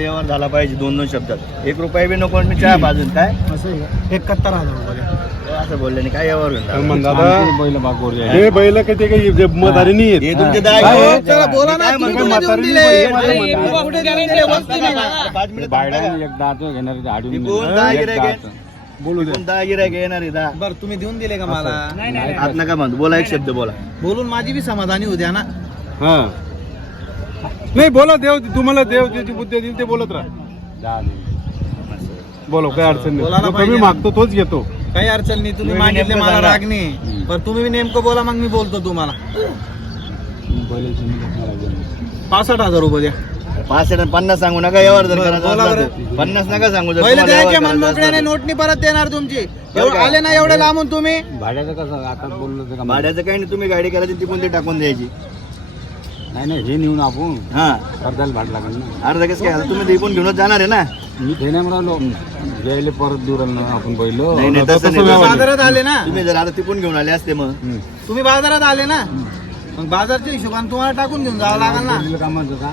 व्यवहार झाला पाहिजे दोन दोन शब्दात एक रुपया बी नको मी चहा बाजून काय एकाहत्तर हजार रुपये असं बोलले नाही काय व्यवहार होईल दादा? मग दादा हे बैल काही ते नाही हे. तुमचे आहे. चला बोला ना, काय तुम्ही म्हणतो? कोणी देऊन म्हातारी दिले? बैल माझं अरे, म्हणणं आहे. कुठे देऊन दिले? वस्तू नाही का? पाच मिनिटं थांबता का? घेणार दहा गिऱ्हाईक आहे. बोलू द्या कोण दहा गिऱ्हाईक येणार आहे दहा बरं तुम्ही देऊन दिले का मला आत नका म्हणतो बोला एक शब्द बोला बोलून माझी बी समाधानी उद्या ना हा नाही बोला देव तुम्हाला देव त्याची बुद्धी देईल ते बोलत राहा बोलो काही अडचण नाही जो कमी. मागतो तोच घेतो काही अडचण नाही तुम्ही मागितले मला. राग नाही पण तुम्ही नेमकं बोला मग मी बोलतो तुम्हाला पासष्ट हजार रुपये द्या पासष्ट आणि पन्नास सांगू नका व्यवहार जर बरं, करायचा बोला असला बरं. तर. पन्नास नका सांगू जर पहिले तुम्हाला द्यायचे करायचा मनमोकळ्याने असला परत देणार तुमची एवढं का? आले ना एवढे लांबून तुम्ही भाड्याचं कसं आता बोललो ते तर. का भाड्याचं काही नाही तुम्ही गाडी करायची ती कोणती टाकून द्यायची नाही नाही हे नेऊन आपण हा. अर्ध्याला भाड लागेल ना. अर्धा कसं काय? आता तुम्ही ते पण घेऊनच जाणार आहे ना? मी ते नाही म्हणालो घ्यायला परत देऊ राहिलो ना आपण पहिलं नाही नाही आता तसं तसं नाही व्यवहार बाजारात आले ना? तुम्ही जर आता तिकून घेऊन आले असते मग. हम्म. तुम्ही बाजारात आले ना? मग बाजारच्या हिशोबाने तुम्हाला टाकून घेऊन जावं लागेल ना? दिलं कामाचं का?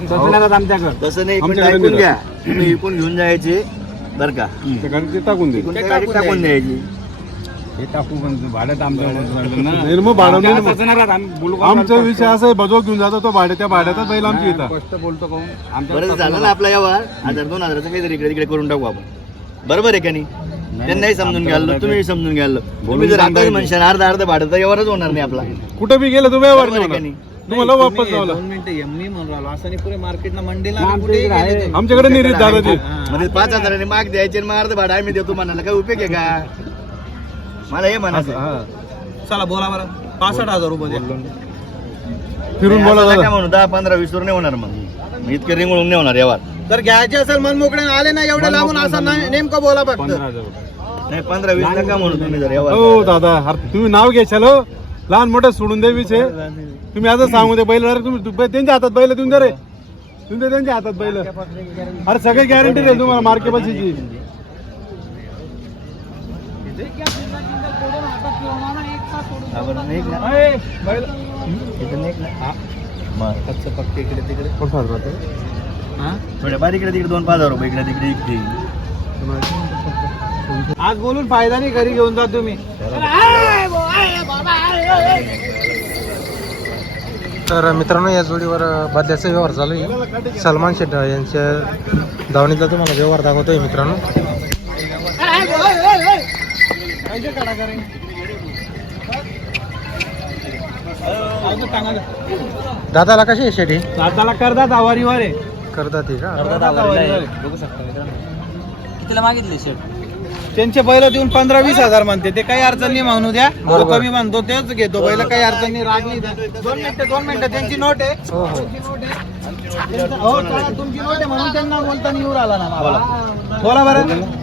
तसं नाही का आमच्याकडं. तसं नाही आमच्याकडे ऐकून नाही घ्या. तुम्ही इकून घेऊन जायचे बर का? ते टाकून दे इकून ते टाकून टाकून द्यायची. हे टाकू पण भाड्यात मग भाडं? आमचा विषय असा आहे बजो घेऊन जातो तो भाड्या त्या भाड्यातच बैल आमची येतात स्पष्ट बोलतो का आमच्या बरं झालं ना आपला व्यवहार हजार दोन हजाराचं काहीतरी इकडे तिकडे करून टाकू आपण. बरोबर आहे का नाही? त्यांनाही समजून घ्यायला तुम्ही समजून घ्यायला. तुम्ही जर आता म्हणशाल अर्धा अर्धा भाडं तर व्यवहारच होणार नाही आपला. कुठं बी गेलं तो व्यवहार बरोबर नाही? तुम्हाला नाही, वापस तुम्ही जावं दोन मिनिटं ये, मी म्हणून राहिलो. असं नाही पुरे मार्केटला मंडीला आमच्या कुठेही इकडे गेले आहे. तुम्ही. आमच्याकडे नाही रीत दादा ते हा. म्हणजे पाच हजाराने माग द्यायचे आणि मग अर्ध भाडं आम्ही देतो म्हणाला काय उपयोग आहे का? मला हे म्हणायचं हा. चला बोला बरं. पासष्ट हजार रुपये द्या. फिरून बोला असं नका दादा म्हणू दहा पंधरा वीस वर नाही होणार मग. मग इतके रिंगळून नाही होणार व्यवहार जर घ्यायचे असेल मन मोकळे आले ना एवढे लांबून असं नाही- नेमकं बोला फक्त. पंधरा हजार रुपये. नाही पंधरा वीस नका म्हणू तुम्ही जर हो दादा तुम्ही नाव घ्यायच्याल हो. लहान मोठं सोडून दे विषय. तुम्ही आता सांगू दे बैल अरे तुम्ही तुम्ही त्यांच्या हातात बैल देऊन दे रे. देऊन दे त्यांच्या हातात बैल. अरे सगळे गॅरंटी देईल तुम्हाला मार्के बसीची हा, बरं, नाही का? इथं नाही का? मग कच्चं पक्के इकडे तिकडे हा? थोड्या बारीक इकडे तिकडे दोन पाच हजार रुपये इकडे तिकडे इकडे आज बोलून फायदा नाही घरी घेऊन जा तुम्ही. तर मित्रांनो या जोडीवर बदल्याचा व्यवहार चालू आहे सलमान शेट यांच्या धावणीचा तुम्हाला व्यवहार दाखवतोय मित्रांनो. दादाला कशी आहे शेटी? दादाला करतात आवारीवर आहे. करतात ते का? करतात आवारीवर आहे. बघू शकता मित्रांनो. कितीला मागितले शेट? त्यांचे बैल देऊन पंधरा वीस हजार म्हणते. ते काही अडचण नाही म्हणू द्या. जो कमी म्हणतो तेच घेतो. बैल काही अडचण नाही राग नाही द्या. दोन मिनिटं दोन मिनिटं. त्यांची नोट आहे. हो हो. त्यांची नोट आहे. त्यांचं- हो चला, तुमची नोट आहे म्हणून त्यांना बोलताना येऊ आला ना मला. बोला. बरं.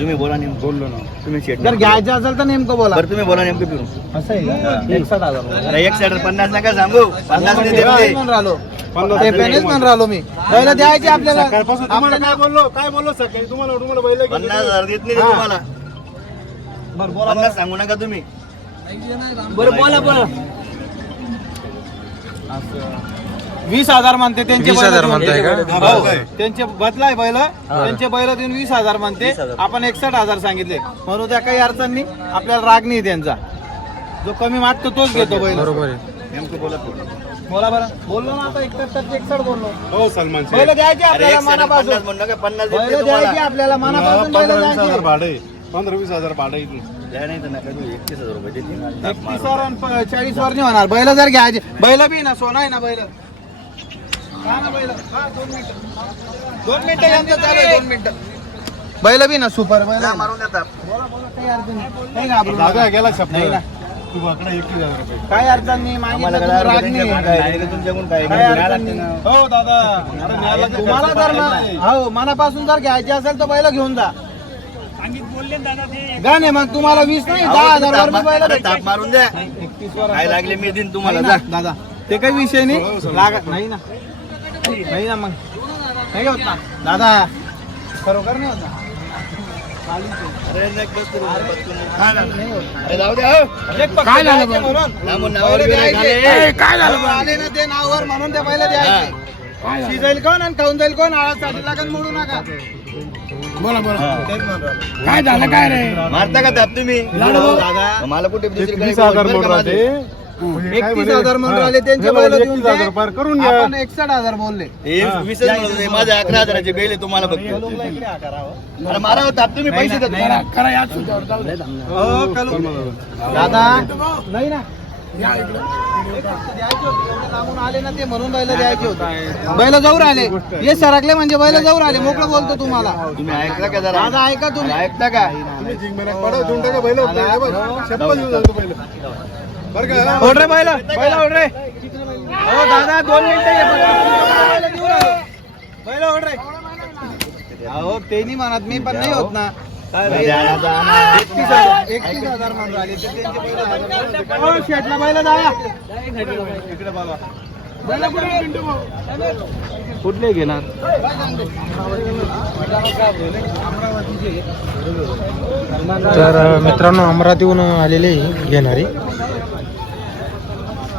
तुम्ही बोला नेमकं. बोललो ना. तुम्ही शेट जर घ्यायचं असेल तर नेमकं बोला. बरं तुम्ही बोला नेमकं फिरून. असं आहे का? एकसष्ट हजार रुपये. अरे एक साईड पन्नास नका सांगू. पन्नास नाही देत तेच ते. म्हणून राहिलो. ते पेनेच म्हणून राहिलो मी. बैल द्यायचे आपल्याला. सकाळपासून तुम्हाला आपल्याला- काय बोललो? काय बोललो सकाळी? तुम्हाला तुम्हाला बैल घेऊन पन्नास हजार देत नाही ते. तुम्हाला. बरं बोला पन्नास सांगू नका तुम्ही. बरं बोला बोला. वीस हजार म्हणते त्यांचे 20,000 बैल देऊन. म्हणताय का? हो. त्यांचे बदलाय बैल. त्यांचे बैल देऊन वीस हजार म्हणते आपण एकसष्ट हजार सांगितले. म्हणून त्या काही अडचण नाही. आपल्याला राग नाही त्यांचा. जो कमी मागतो तोच घेतो बैल. बरोबर आहे. नेमकं बोला तुम्ही. बोला बरं. बोललो ना आता एकसष्ट एकसष्ट बोललो. हो सलमान बैल शेख द्यायचे अरे आपल्याला एक साईड मनापासून. पन्नास म्हणू नका पन्नास देत बैल नाही द्यायचे तुम्हाला आपल्याला मनापासून बैल पंधरा वीस हजार द्यायचे भाडं आहे. पंधरा वीस हजार भाडं एकतीस रुपये देतील. एकतीस वर आणि प- चाळीस वर नाही होणार. बैल जर घ्यायचे बैल बी ना सोना आहे ना बैल. दोन मिनिटं दोन मिनिटं यांचं चालू आहे दोन मिनिटं बैल बी ना सुपर बैल आहे. मारून देतात काही दादा. गेला शब्द नाही ना. तू अडचण नाही मागितलं काय तुम्ही राग नाही. अडचण नाही. हो दादा न्यायला तुम्हाला जर नाही. हो मनापासून जर घ्यायचे असेल तर बैल घेऊन जा गाणे मग तुम्हाला वीस नाही दहा हजार वर बैल. ताप मारून द्या एकतीस वर काय लागले मी देईन तुम्हाला जा दादा ते काही विषय नाही. सर. लाग नाही ना. नाही ना मग. नाही होत ना. दादा खरोखर नाही होत. हा. हो. काय झालं? आले ना ते नावावर म्हणून ते बैल द्यायचे शिजाईल कोण आणि खाऊन जाईल कोण? नका. बोला बोला. तेच म्हणून. राहिलो. काय झालं काय रे? मारता का ताप तुम्ही? दादा. मला कुठे दुसरीकडे एकतीस हजार म्हणून म्हणजे एकतीस? हजार म्हणून हा. राहिले त्यांचे हे बैल देऊन 31 हजार ते. पार करून घ्या. आपण एकसठ हजार बोलले. हे वीसच म्हणत होते, माझे अकरा हजाराचे बेल आहे तुम्हाला फक्त अरे मारा हो ताप तुम्ही पैसे देतो. हो, करू. दादा नाही ना द्यायचे होते, एवढे लांबून आले ना. ते म्हणून बैल द्यायचे होते बैल जाऊर आले हे सरकले म्हणजे बैल जाऊर आले मोकळं बोलतो तुम्हाला. तुम्ही ऐकला का जरा? दादा ऐका तुम्ही. ऐकता का? तुम्ही जिंकण्यात पडा, देऊन टाका बैल होतं. हे बघ, शपथ घेऊन जातो बैल. ओढ रे हो दादा दोन मिनिटं अहो ते नाही म्हणत मी पण नाही होत ना. एकतीस हजार राहिले. शेटला इकडे? कुठले घेणार? तर मित्रांनो अमरावतीहून आलेले घेणारी.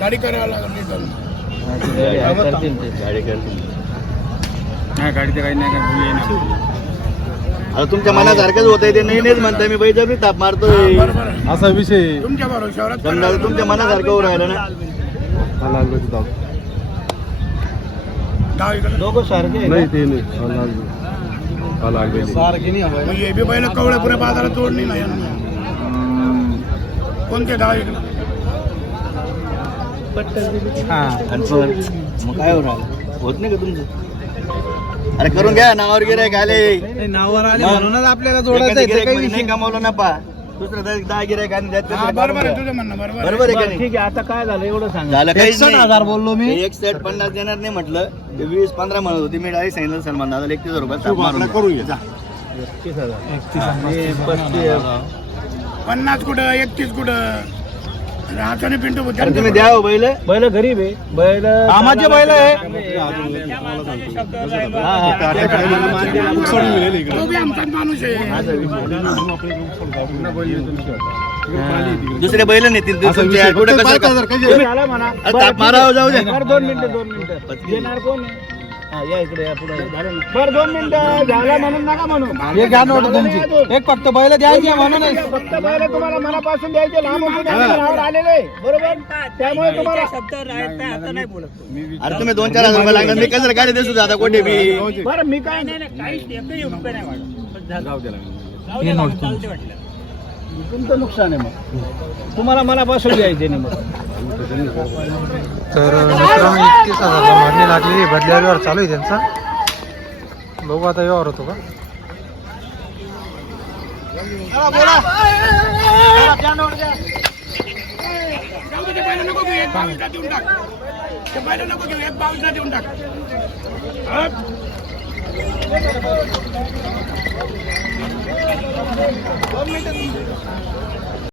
जाऊन दे, जाऊन दे. शेटला दहा करतील ते, गाडी करतील आता तुमच्या मनासारखंच होत आहे ते. नाही नाहीच म्हणताय मी. बैजबरी ताप मारतोय. असा विषय समजा तुमच्या मनासारखं होऊ राहिलं ना. लागलो तिथं. दोघं सारखे नाही ते नाही. सारखे नाही हे बी कवळे पुऱ्या बाजारात जोडणी नाही. कोणते डाव इकडे? आणि पण मग काय राहिलं होत नाही का तुमचं? अरे करून घ्या नावावर गिरायक आले. नाही, नावावर आले मग. म्हणूनच आपल्याला जोडायचं आहे, ते काही विषय नाही कमावलं ना पा. दुसरं दहा- दहा गिरायक आणि त्यात हा, त्यातलं बरोबर काढून आहे घ्या. तुझं म्हणणं बरोबर आहे. बरोबर आहे का नाही? ठीक आहे आता काय झालं एवढं सांग. झालं काहीच एकसष्ट नाही. हजार बोललो मी. ते एक सेट पन्नास देणार नाही म्हटलं. ते वीस पंधरा म्हणत होती मी डायरेक्ट सांगितलं सलमान दादा एकतीस ताप जा. पन्नास कुठं एकतीस कुठं? पिंटू बुद्धी अरे तुम्ही द्या हो बैल. बैल गरीब आहे. बैल कामाचे बैल आहे. उकसडून गेलेली इकडे. तो बी आमचाच माणूस आहे. दुसरे बैल नेतील ते तुमच्या. कुठं कसं म्हणा. मारावं जाऊ दे. दोन मिनिटं दोन मिनिटं. येणार कोण आहे? हा, या इकडे या पुढे. बरं दोन मिनिटं झाला म्हणून नका म्हणू. घ्या नोट तुमची. एक फक्त बैल द्यायचे म्हणून. फक्त बैल तुम्हाला मनापासून द्यायचे नावावर आलेले. बरोबर? त्यामुळे तुम्हाला अरे तुम्ही दोन चार हजार रुपये लागणार मी कसं गाडी देसू दादा कोठे बी? बरं मी काय नाही नाही, काहीच एकही रुपये नाही. हे नोट तुमची. तुमचं नुकसान आहे मग. तुम्हाला मनापासून द्यायचे नाही मग. तर मित्रांनो हजार मागणी लागलेली आहे. बदल्या व्यवहार चालू आहे त्यांचा. बघू आता व्यवहार होतो का? देऊन टाक टाक ಗೌರ್ಮೆಂಟ್